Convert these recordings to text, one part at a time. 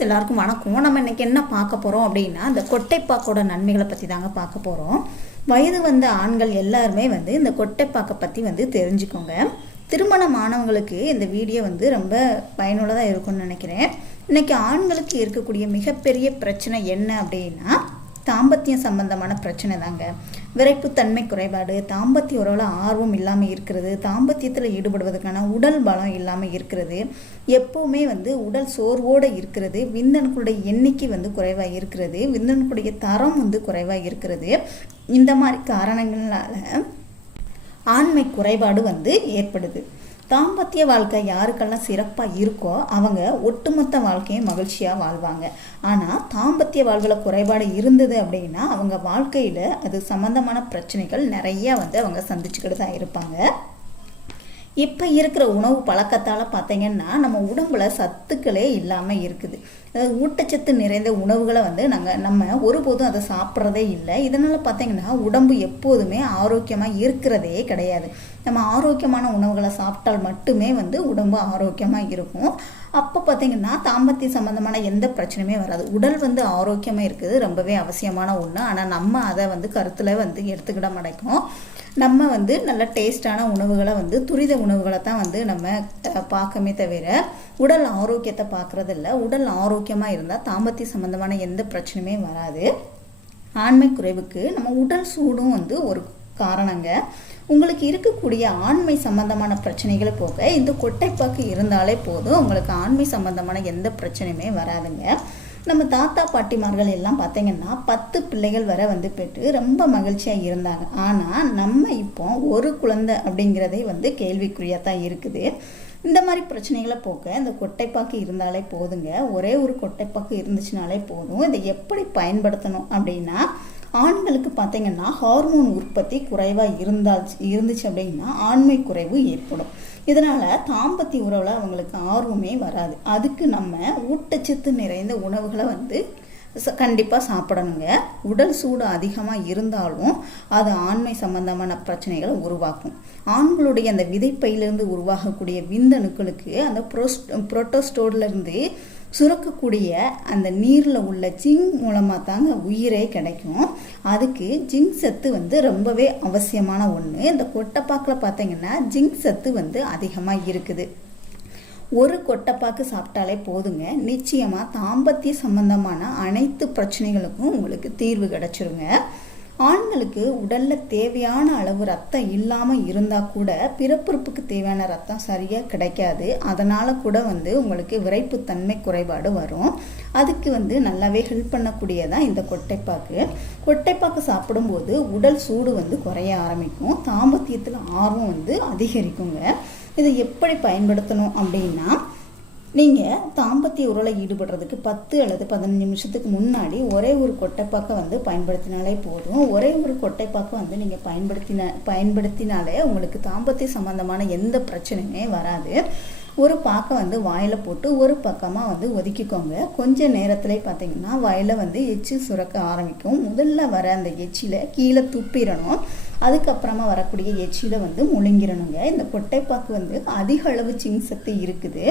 Friends எல்லாருக்கும் வணக்கம். நம்ம இன்னைக்கு என்ன பார்க்க போகிறோம் அப்படின்னா இந்த கொட்டைப்பாக்கோட நன்மைகளை பற்றி தாங்க பார்க்க போகிறோம் வயது வந்த ஆண்கள் எல்லாருமே வந்து இந்த கொட்டைப்பாக்கை பற்றி வந்து தெரிஞ்சுக்கோங்க. திருமணமானவங்களுக்கு இந்த வீடியோ வந்து ரொம்ப பயனுள்ளதாக இருக்கும்னு நினைக்கிறேன். இன்னைக்கு ஆண்களுக்கு இருக்கக்கூடிய மிகப்பெரிய பிரச்சனை என்ன அப்படின்னா தாம்பத்தியம் சம்பந்தமான பிரச்சனை தாங்க. விரைப்புத்தன்மை குறைபாடு தாம்பத்திய உறவில் ஆர்வம் இல்லாமல் இருக்கிறது தாம்பத்தியத்தில் ஈடுபடுவதற்கான உடல் பலம் இல்லாமல் இருக்கிறது எப்போவுமே வந்து உடல் சோர்வோடு இருக்கிறது விந்தணுக்களுடைய எண்ணிக்கை வந்து குறைவாக இருக்கிறது விந்தணுக்களுடைய தரம் வந்து குறைவாக இருக்கிறது. இந்த மாதிரி காரணங்களால் ஆண்மை குறைபாடு வந்து ஏற்படுது. தாம்பத்திய வாழ்க்கை யாருக்கெல்லாம் சிறப்பாக இருக்கோ அவங்க ஒட்டுமொத்த வாழ்க்கையும் மகிழ்ச்சியாக வாழ்வாங்க. ஆனால் தாம்பத்திய வாழ்வில் குறைபாடு இருந்தது அப்படின்னா அவங்க வாழ்க்கையில் அது சம்மந்தமான பிரச்சனைகள் நிறையா வந்து அவங்க சந்திச்சுக்கிட்டு தான் இருப்பாங்க. இப்போ இருக்கிற உணவு பழக்கத்தால் பார்த்தீங்கன்னா நம்ம உடம்புல சத்துக்களே இல்லாமல் இருக்குது. அதாவது ஊட்டச்சத்து நிறைந்த உணவுகளை வந்து நாங்கள் நம்ம ஒருபோதும் அதை சாப்பிட்றதே இல்லை. இதனால் பார்த்தீங்கன்னா உடம்பு எப்போதுமே ஆரோக்கியமாக இருக்கிறதே கிடையாது. நம்ம ஆரோக்கியமான உணவுகளை சாப்பிட்டால் மட்டுமே வந்து உடம்பு ஆரோக்கியமாக இருக்கும். அப்போ பார்த்தீங்கன்னா தாம்பத்திய சம்மந்தமான எந்த பிரச்சனையுமே வராது. உடல் வந்து ஆரோக்கியமாக இருக்குது ரொம்பவே அவசியமான ஒன்று ஆனால் நம்ம அதை வந்து கருத்தில் வந்து எடுத்துக்கிட மாட்டேங்கும் நம்ம வந்து நல்ல டேஸ்டான உணவுகளை வந்து துரித உணவுகளை தான் வந்து நம்ம பார்க்கமே தவிர உடல் ஆரோக்கியத்தை பார்க்குறது இல்லை உடல் ஆரோக்கியமாக இருந்தால் தாம்பத்திய சம்மந்தமான எந்த பிரச்சனையுமே வராது. ஆண்மை குறைவுக்கு நம்ம உடல் சூடும் வந்து ஒரு காரணங்க. உங்களுக்கு இருக்கக்கூடிய ஆண்மை சம்பந்தமான பிரச்சனைகளை போக இந்த கொட்டைப்பாக்கு இருந்தாலே போதும். உங்களுக்கு ஆண்மை சம்பந்தமான எந்த பிரச்சனையுமே வராதுங்க. நம்ம தாத்தா பாட்டிமார்கள் எல்லாம் பார்த்தீங்கன்னா பத்து பிள்ளைகள் வர வந்து பெற்று ரொம்ப மகிழ்ச்சியாக இருந்தாங்க. ஆனால் நம்ம இப்போ ஒரு குழந்தை அப்படிங்கிறதே வந்து கேள்விக்குறியாக தான் இருக்குது. இந்த மாதிரி பிரச்சனைகளை போக்க இந்த கொட்டைப்பாக்கு இருந்தாலே போதுங்க. ஒரே ஒரு கொட்டைப்பாக்கு இருந்துச்சுனாலே போதும். இதை எப்படி பயன்படுத்தணும் அப்படின்னா ஆண்களுக்கு பார்த்தீங்கன்னா ஹார்மோன் உற்பத்தி குறைவாக இருந்தால் இருந்துச்சு அப்படின்னா ஆண்மை குறைவு ஏற்படும். இதனால் தாம்பத்திய உறவில் அவங்களுக்கு ஆர்வமே வராது. அதுக்கு நம்ம ஊட்டச்சத்து நிறைந்த உணவுகளை வந்து கண்டிப்பாக சாப்பிடணுங்க. உடல் சூடு அதிகமாக இருந்தாலும் அது ஆண்மை சம்பந்தமான பிரச்சனைகளை உருவாக்கும். ஆண்களுடைய அந்த விதைப்பையிலிருந்து உருவாகக்கூடிய விந்தணுக்களுக்கு அந்த ப்ரோஸ் புரோட்டோஸ்டோட்லேருந்து சுரக்கக்கூடிய அந்த நீரில் உள்ள ஜிங் மூலமாக தாங்க உயிரே கிடைக்கும். அதுக்கு ஜிங்க் சத்து வந்து ரொம்பவே அவசியமான ஒன்று இந்த கொட்டைப்பாக்கில் பார்த்தீங்கன்னா ஜிங்க் சத்து வந்து அதிகமாக இருக்குது. ஒரு கொட்டைப்பாக்கு சாப்பிட்டாலே போதுங்க. நிச்சயமாக தாம்பத்திய சம்பந்தமான அனைத்து பிரச்சனைகளுக்கும் உங்களுக்கு தீர்வு கிடச்சிருங்க. ஆண்களுக்கு உடலில் தேவையான அளவு ரத்தம் இல்லாமல் இருந்தால் கூட பிறப்புறுப்புக்கு தேவையான ரத்தம் சரியாக கிடைக்காது. அதனால் கூட வந்து உங்களுக்கு விரைப்புத்தன்மை குறைபாடு வரும். அதுக்கு வந்து நல்லாவே ஹெல்ப் பண்ணக்கூடியதான் இந்த கொட்டைப்பாக்கு. கொட்டைப்பாக்கு சாப்பிடும்போது உடல் சூடு வந்து குறைய ஆரம்பிக்கும். தாம்பத்தியத்தில் ஆர்வம் வந்து அதிகரிக்குங்க. இதை எப்படி பயன்படுத்தணும் அப்படின்னா நீங்கள் தாம்பத்திய உரலை ஈடுபடுறதுக்கு பத்து அல்லது பதினஞ்சு நிமிஷத்துக்கு முன்னாடி ஒரே ஒரு கொட்டைப்பாக்கை வந்து பயன்படுத்தினாலே போதும். ஒரே ஒரு கொட்டைப்பாக்கை வந்து நீங்கள் பயன்படுத்தின பயன்படுத்தினாலே உங்களுக்கு தாம்பத்திய சம்பந்தமான எந்த பிரச்சனையுமே வராது. ஒரு பாக்கை வந்து வாயில் போட்டு ஒரு பக்கமாக வந்து ஒதுக்கிக்கோங்க. கொஞ்ச நேரத்தில் பார்த்தீங்கன்னா வாயில் வந்து எச்சி சுரக்க ஆரம்பிக்கும். முதல்ல வர அந்த எச்சியில் கீழே துப்பிடணும். அதுக்கப்புறமா வரக்கூடிய எச்சியில் வந்து முழுங்கிடணுங்க இந்த கொட்டைப்பாக்கு வந்து அதிக அளவு சிங் சத்து இருக்குது.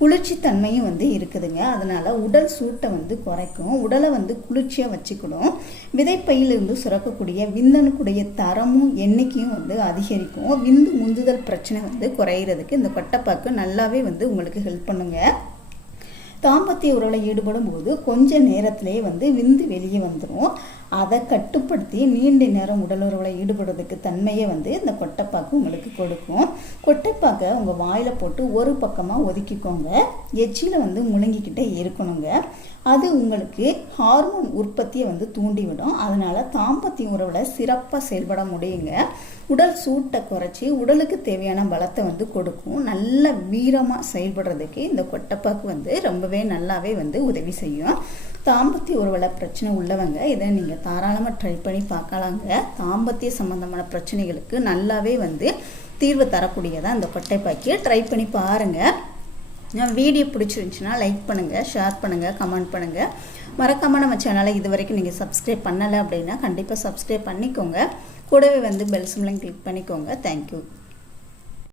குளிர்ச்சி தன்மையும் வந்து இருக்குதுங்க. அதனால் உடல் சூட்டை வந்து குறைக்கும். உடலை வந்து குளிர்ச்சியாக வச்சுக்கணும். விதைப்பையிலிருந்து சுரக்கக்கூடிய விந்தனுக்குடைய தரமும் எண்ணிக்கையும் வந்து அதிகரிக்கும். விந்து முந்துதல் பிரச்சனை வந்து குறையிறதுக்கு இந்த கொட்டைப்பாக்கு நல்லாவே வந்து உங்களுக்கு ஹெல்ப் பண்ணுங்க. தாம்பத்திய உறவில் ஈடுபடும் போது கொஞ்ச நேரத்திலே வந்து விந்து வெளியே வந்துடும் அதை கட்டுப்படுத்தி நீண்ட நேரம் உடல் உறவில் ஈடுபடுறதுக்கு தன்மையை வந்து இந்த கொட்டைப்பாக்கு உங்களுக்கு கொடுக்கும். கொட்டைப்பாக்கை உங்கள் வாயில் போட்டு ஒரு பக்கமாக ஒதுக்கிக்கோங்க. எச்சியில் வந்து முழுங்கிக்கிட்டே இருக்கணுங்க. அது உங்களுக்கு ஹார்மோன் உற்பத்தியை வந்து தூண்டிவிடும். அதனால் தாம்பத்திய உறவில் சிறப்பாக செயல்பட முடியுங்க. உடல் சூட்டை குறைச்சி உடலுக்கு தேவையான பலத்தை வந்து கொடுக்கும். நல்ல வீரமாக செயல்படுறதுக்கு இந்த கொட்டைப்பாக்கு வந்து ரொம்பவே நல்லாவே வந்து உதவி செய்யும். தாம்பத்திய உறவில் பிரச்சனை உள்ளவங்க இதை நீங்கள் தாராளமாக ட்ரை பண்ணி பார்க்கலாங்க. தாம்பத்திய சம்மந்தமான பிரச்சனைகளுக்கு நல்லாவே வந்து தீர்வு தரக்கூடியதாக அந்த கொட்டைப்பாக்கியை ட்ரை பண்ணி பாருங்கள் வீடியோ பிடிச்சிருந்துச்சுன்னா லைக் பண்ணுங்கள் ஷேர் பண்ணுங்கள் கமெண்ட் பண்ணுங்கள் மறக்காமல் நம்ம சேனலை இது வரைக்கும் நீங்கள் சப்ஸ்கிரைப் பண்ணலை அப்படின்னா கண்டிப்பாக சப்ஸ்கிரைப் பண்ணிக்கோங்க. கூடவே வந்து பெல் சிம்லையும் கிளிக் பண்ணிக்கோங்க. Thank you